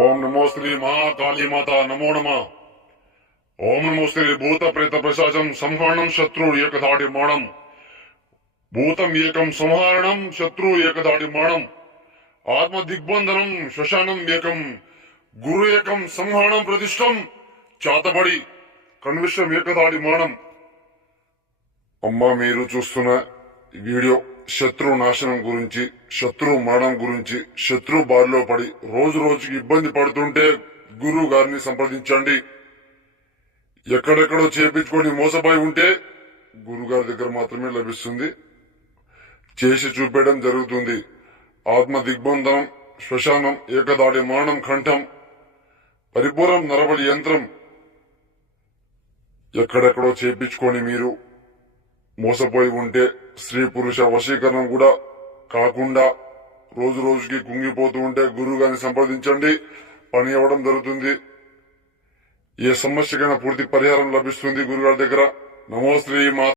ఓం నమో శ్రీ మహాకాళీ మాత నమో నమ. ఓం నమో శ్రీ భూత ప్రేత ప్రశాచం సంహరణం శత్రు ఏకదాటి మాణం. భూతం ఏకం సంహరణం శత్రు ఏకదాటి మాణం. ఆత్మ దిగ్బంధనం శశానం ఏకం. గురు ఏకం సంహరణం ప్రతిష్టం చాతబడి కన్విషం ఏకదాటి మాణం. అమ్మా మీరు చూస్తున్న వీడియో శత్రు నాశనం గురించి శత్రు మరణం గురించి శత్రు బారిలో పడి రోజు రోజుకి ఇబ్బంది పడుతుంటే గురువు గారిని సంప్రదించండి. ఎక్కడెక్కడో చేపించుకొని మోసపోయి ఉంటే గురువు గారి దగ్గర మాత్రమే లభిస్తుంది. చేసి చూపేయడం జరుగుతుంది. ఆత్మ దిగ్బంధనం శ్మశానం ఏకదాడి మరణం కంఠం పరిపూర్ణం నరబడి యంత్రం ఎక్కడెక్కడో చేపించుకొని మీరు మోసపోయి ఉంటే స్త్రీ పురుష వశీకరణం కూడా కాకుండా రోజు రోజుకి కుంగిపోతూ ఉంటే గురువు గారిని సంప్రదించండి. పని అవ్వడం జరుగుతుంది. ఏ సమస్యకైనా పూర్తి పరిహారం లభిస్తుంది గురుగారి దగ్గర. నమో శ్రీ మా